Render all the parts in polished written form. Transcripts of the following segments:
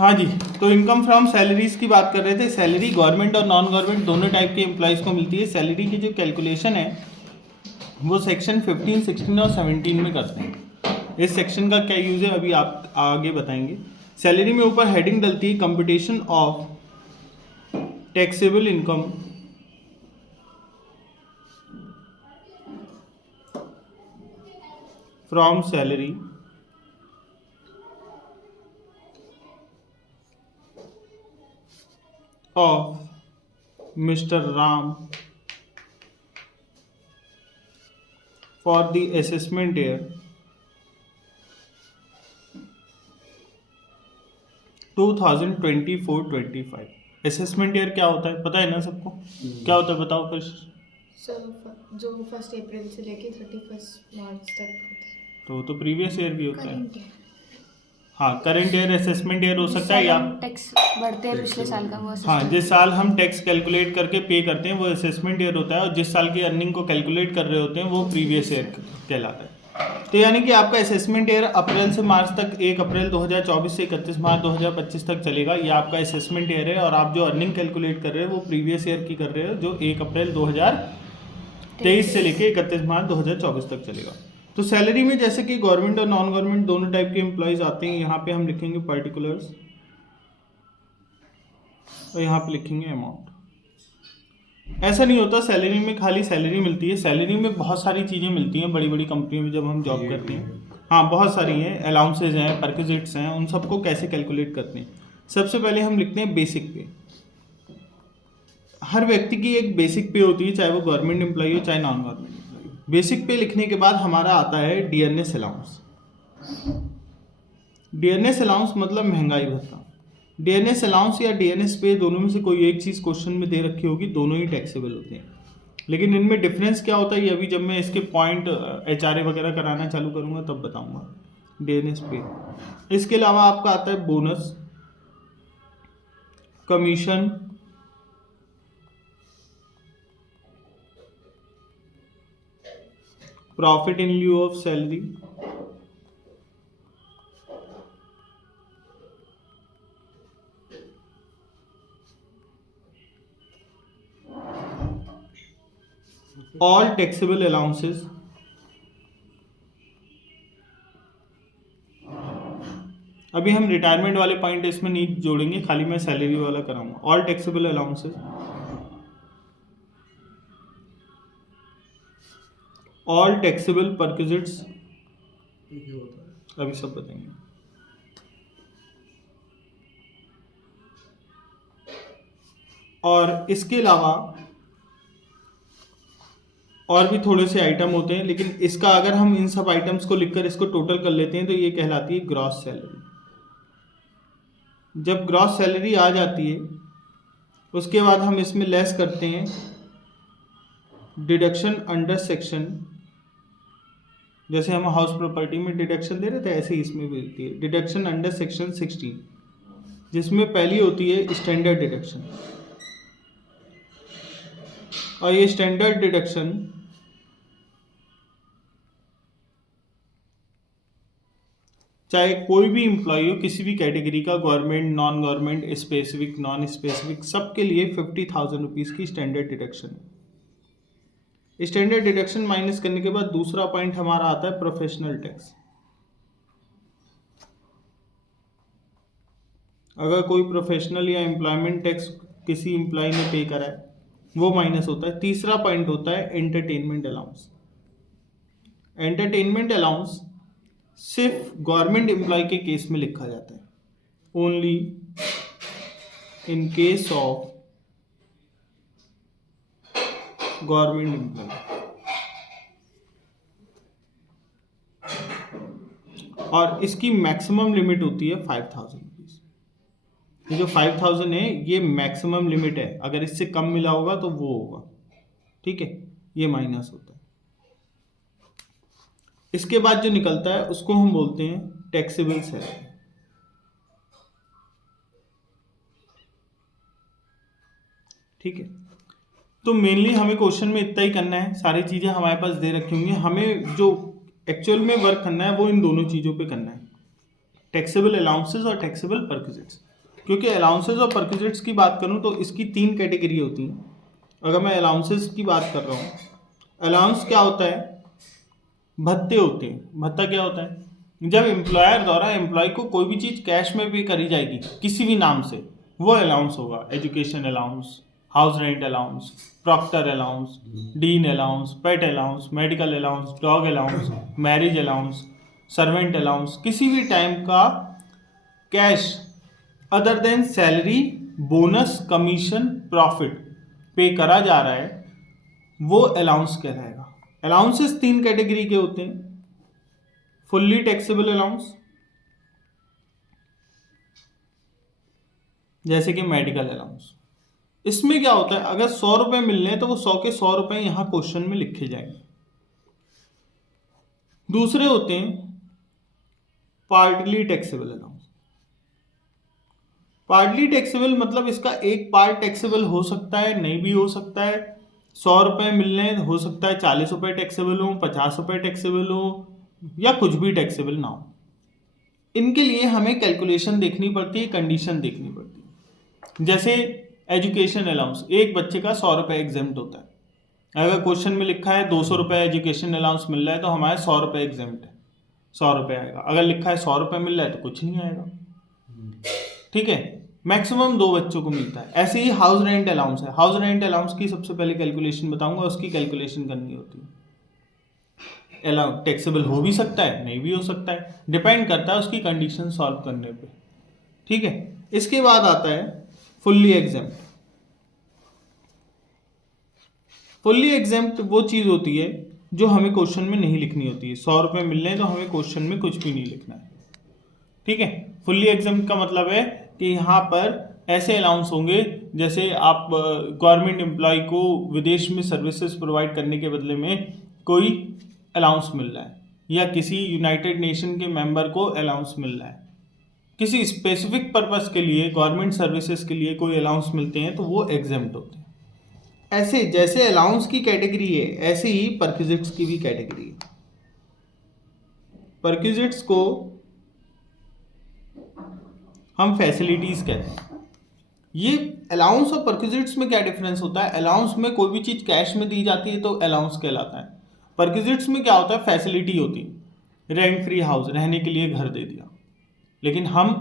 हाँ जी, तो income from salaries की बात कर रहे थे। सैलरी गवर्नमेंट और नॉन गवर्नमेंट दोनों टाइप के एम्प्लॉयज़ को मिलती है। सैलरी की जो कैलकुलेशन है वो सेक्शन 15, 16 और 17 में करते हैं। इस सेक्शन का क्या यूज़ है अभी आप आगे बताएंगे। सैलरी में ऊपर हेडिंग डलती है computation of taxable income from salary of mister Ram for the assessment year 2024-25। Assessment year क्या होता है पता है ना सबको? क्या होता है बताओ फिर। सर जो 1 अप्रैल से लेके 31 मार्च तक होता है। तो प्रीवियस ईयर भी होता है। Current year. हाँ, करंट ईयर असेसमेंट ईयर हो सकता है, या टैक्स बढ़ते हैं पिछले साल का वो हाँ assessment जिस साल हम टैक्स कैलकुलेट करके पे करते हैं वो असेसमेंट ईयर होता है, और जिस साल की अर्निंग को कैलकुलेट कर रहे होते हैं वो प्रीवियस ईयर कहलाता है। तो यानी कि आपका असेसमेंट ईयर अप्रैल से मार्च तक 1 अप्रैल 2024 से 31 मार्च 2025 तक चलेगा। ये आपका असेसमेंट ईयर है, और आप जो अर्निंग कैलकुलेट कर रहे हो वो प्रीवियस ईयर की कर रहे हो, जो 1 अप्रैल 2023 से लेके 31 मार्च 2024 तक चलेगा। तो सैलरी में जैसे कि गवर्नमेंट और नॉन गवर्नमेंट दोनों टाइप के एम्प्लॉयज़ आते हैं। यहाँ पे हम लिखेंगे पर्टिकुलर्स और यहाँ पे लिखेंगे अमाउंट। ऐसा नहीं होता सैलरी में खाली सैलरी मिलती है। सैलरी में बहुत सारी चीज़ें मिलती हैं बड़ी बड़ी कंपनियों में जब हम जॉब करते हैं। हाँ, बहुत सारी हैं, अलाउंसेज हैं, परक्विजिट्स हैं। उन सबको कैसे कैलकुलेट करते हैं? सबसे पहले हम लिखते हैं बेसिक पे। हर व्यक्ति की एक बेसिक पे होती है, चाहे वो गवर्नमेंट एम्प्लॉई हो चाहे नॉन गवर्नमेंट एम्प्लॉई हो। बेसिक पे लिखने के बाद हमारा आता है डीएनएस अलाउंस। डीएनएस अलाउंस मतलब महंगाई भत्ता। डीएनएस अलाउंस या डीएनएस पे दोनों में से कोई एक चीज़ क्वेश्चन में दे रखी होगी, दोनों ही टैक्सेबल होते हैं। लेकिन इनमें डिफरेंस क्या होता है ये अभी जब मैं इसके पॉइंट एचआरए वगैरह कराना चालू करूँगा तब बताऊँगा। डीएनएस पे इसके अलावा आपका आता है bonus, commission, profit in lieu of salary, all taxable allowances, अभी हम रिटायरमेंट वाले पॉइंट इसमें नहीं जोड़ेंगे, खाली मैं सैलरी वाला कराऊंगा। All taxable allowances, all taxable perquisites, अभी सब बताएंगे। और इसके अलावा और भी थोड़े से आइटम होते हैं, लेकिन इसका अगर हम इन सब आइटम्स को लिखकर इसको टोटल कर लेते हैं तो ये कहलाती है ग्रॉस सैलरी। जब ग्रॉस सैलरी आ जाती है उसके बाद हम इसमें लेस करते हैं डिडक्शन अंडर सेक्शन। जैसे हम हाउस प्रॉपर्टी में डिडक्शन दे रहे थे ऐसे ही इसमें भी होती है डिडक्शन अंडर सेक्शन 16, जिसमें पहली होती है स्टैंडर्ड डिडक्शन। और ये स्टैंडर्ड डिडक्शन चाहे कोई भी इम्प्लॉय हो किसी भी कैटेगरी का, government, non government, specific, non specific, सबके लिए 50,000 रुपीज़ की standard deduction. Standard deduction minus करने के बाद दूसरा पॉइंट हमारा आता है प्रोफेशनल टैक्स। अगर कोई प्रोफेशनल या एम्प्लॉयमेंट टैक्स किसी एम्प्लॉय ने पे करा है वो माइनस होता है। तीसरा पॉइंट होता है एंटरटेनमेंट अलाउंस। एंटरटेनमेंट अलाउंस सिर्फ गवर्नमेंट एम्प्लॉय के केस में लिखा जाता है, only in case of government employ. और इसकी मैक्सिमम लिमिट होती है 5,000 रुपीज़। ये जो 5,000 है ये मैक्सिमम लिमिट है, अगर इससे कम मिला होगा तो वो होगा, ठीक है, ये माइनस होता है। इसके बाद जो निकलता है उसको हम बोलते हैं टैक्सेबल सैलरी, ठीक है। तो मेनली हमें क्वेश्चन में इतना ही करना है, सारी चीज़ें हमारे पास दे रखी होंगी। हमें जो एक्चुअल में वर्क करना है वो इन दोनों चीज़ों पे करना है, टैक्सेबल अलाउंसेस और टैक्सेबल परक्विजिट्स। क्योंकि अलाउंसेज और परक्विजिट्स की बात करूं तो इसकी 3 कैटेगरी होती हैं। अगर मैं अलाउंसेज की बात कर रहा हूँ, अलाउंस क्या होता है, भत्ते होते हैं। भत्ता क्या होता है, जब एम्प्लॉयर द्वारा एम्प्लॉय को कोई भी चीज़ कैश में पे करी जाएगी किसी भी नाम से, वो अलाउंस होगा। Education allowance, house rent allowance, proctor allowance, dean allowance, pet allowance, medical allowance, dog allowance, marriage allowance, servant allowance, किसी भी टाइम का cash other than salary, bonus, commission, profit पे करा जा रहा है, वो अलाउंस कहलाएगा। अलाउंसेस 3 कैटेगरी के होते हैं। फुल्ली टैक्सेबल अलाउंस, जैसे कि मेडिकल अलाउंस। इसमें क्या होता है, अगर 100 रुपए मिल रहे हैं तो वो 100 के 100 रुपए यहां क्वेश्चन में लिखे जाएंगे। दूसरे होते हैं partly taxable allowance. Partly taxable मतलब इसका एक पार्ट टैक्सेबल हो सकता है, नहीं भी हो सकता है। 100 रुपए मिल रहे हैं, हो सकता है 40 रुपए टैक्सेबल हो, 50 रुपए टैक्सेबल हो, या कुछ भी टैक्सेबल ना हो। इनके लिए हमें कैलकुलेशन देखनी पड़ती है, कंडीशन देखनी पड़ती है। जैसे एजुकेशन अलाउंस, एक बच्चे का 100 रुपये एग्जेम्प्ट होता है। अगर क्वेश्चन में लिखा है 200 रुपये एजुकेशन अलाउंस मिल रहा है तो हमारे 100 रुपये एग्जेम्प्ट है, 100 रुपये आएगा। अगर लिखा है 100 रुपये मिल रहा है तो कुछ नहीं आएगा। ठीक है, मैक्सिमम 2 बच्चों को मिलता है। ऐसे ही हाउस रेंट अलाउंस है। हाउस रेंट अलाउंस की सबसे पहले कैलकुलेशन बताऊंगा, उसकी कैलकुलेशन करनी होती है। टैक्सेबल हो भी सकता है, नहीं भी हो सकता है, डिपेंड करता है उसकी कंडीशन सॉल्व करने पे। ठीक है, इसके बाद आता है फुल्ली एग्जेम्प्ट। फुल्ली एग्जेम्प्ट वो चीज़ होती है जो हमें क्वेश्चन में नहीं लिखनी होती है। 100 रुपये मिल रहे हैं तो हमें क्वेश्चन में कुछ भी नहीं लिखना है। ठीक है, फुल्ली एग्जेम्प्ट का मतलब है कि यहाँ पर ऐसे अलाउंस होंगे, जैसे आप गवर्नमेंट एम्प्लॉय को विदेश में सर्विसेज प्रोवाइड करने के बदले में कोई अलाउंस मिल रहा है, या किसी यूनाइटेड नेशन के मेंबर को अलाउंस मिल रहा है, किसी स्पेसिफिक पर्पस के लिए गवर्नमेंट सर्विसेज के लिए कोई अलाउंस मिलते हैं तो वो एग्जेम्प्ट होते हैं। ऐसे जैसे अलाउंस की कैटेगरी है, ऐसे ही परक्विजिट्स की भी कैटेगरी है। परक्विजिट्स को हम फैसिलिटीज कहते हैं। ये अलाउंस और परक्विजिट्स में क्या डिफरेंस होता है, अलाउंस में कोई भी चीज़ कैश में दी जाती है तो अलाउंस कहलाता है। परक्विजिट्स में क्या होता है, फैसिलिटी होती है। रेंट फ्री हाउस, रहने के लिए घर दे दिया, लेकिन हम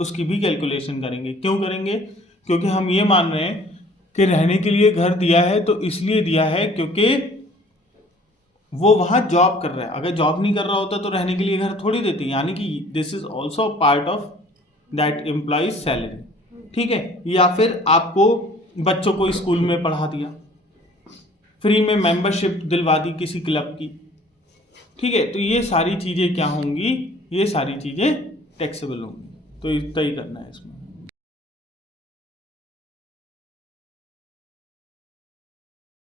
उसकी भी कैलकुलेशन करेंगे। क्यों करेंगे, क्योंकि हम ये मान रहे हैं कि रहने के लिए घर दिया है तो इसलिए दिया है क्योंकि वो वहाँ जॉब कर रहा है। अगर जॉब नहीं कर रहा होता तो रहने के लिए घर थोड़ी देते, यानी कि this is also part of that employees salary. ठीक है, या फिर आपको बच्चों को स्कूल में पढ़ा दिया, फ्री में मेंबरशिप दिलवा दी किसी क्लब की। ठीक है, तो ये सारी चीज़ें क्या होंगी, ये सारी चीज़ें टैक्सेबल होंगी। तो इतना ही करना है इसमें।